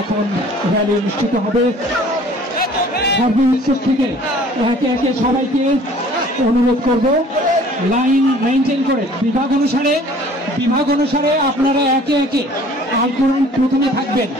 এখন র্যালি অনুষ্ঠিত হবে। সর্বোচ্চ থেকে একে একে সবাইকে অনুরোধ করব লাইন মেনটেন করে বিভাগ অনুসারে আপনারা একে একে আল কোরআন প্রথমে থাকবেন।